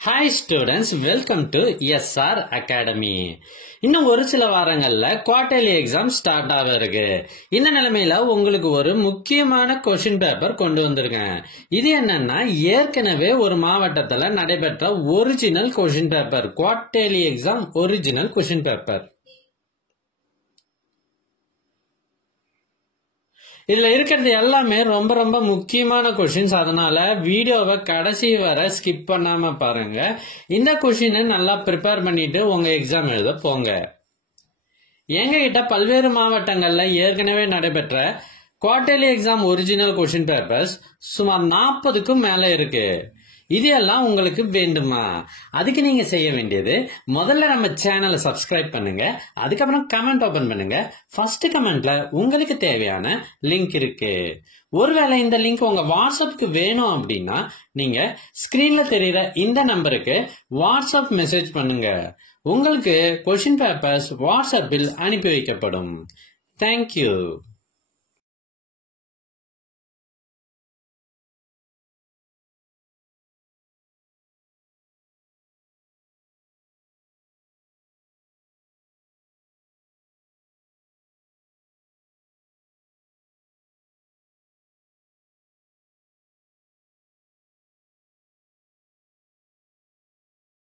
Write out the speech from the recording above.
Hi students, welcome to SR academy. இன்னும் ஒரு சில வாரங்கள்ல குவார்டர்லி எக்ஸாம் ஸ்டார்ட் ஆக இருக்கு. இந்த நிலைமையில உங்களுக்கு ஒரு முக்கியமான கொஸ்டின் பேப்பர் கொண்டு வந்திருக்கேன். இது என்னன்னா, ஏற்கனவே ஒரு மாவட்டத்துல நடைபெற்ற original question paper, quarterly exam original question paper. இதுல இருக்கிறது எல்லாமே ரொம்ப ரொம்ப முக்கியமான கொஸ்டின்ஸ். அதனால வீடியோவை கடைசி வரை ஸ்கிப் பண்ணாம பாருங்க. இந்த கொஸ்டினை நல்லா ப்ரிப்பேர் பண்ணிட்டு உங்க எக்ஸாம் எழுத போங்க. எங்க கிட்ட பல்வேறு மாவட்டங்கள்ல ஏற்கனவே நடைபெற்ற quarterly exam original question papers சுமார் 40க்கும் மேல இருக்கு. இது எல்லாம் உங்களுக்கு வேண்டுமா? அதுக்கு நீங்க செய்ய வேண்டியது, முதல்ல நம்ம சேனலை சப்ஸ்கிரைப் பண்ணுங்க. அதுக்கப்புறம் கமெண்ட் ஓபன் பண்ணுங்க. ஃபர்ஸ்ட் கமெண்ட்ல உங்களுக்கு தேவையான லிங்க் இருக்கு. ஒருவேளை இந்த லிங்க் உங்க வாட்ஸ்அப்புக்கு வேணும் அப்படின்னா நீங்க ஸ்கிரீன்ல தெரியுற இந்த நம்பருக்கு வாட்ஸ்அப் மெசேஜ் பண்ணுங்க. உங்களுக்கு கொஸ்டின் பேப்பர்ஸ் வாட்ஸ்அப்பில் அனுப்பி வைக்கப்படும். தேங்க்யூ.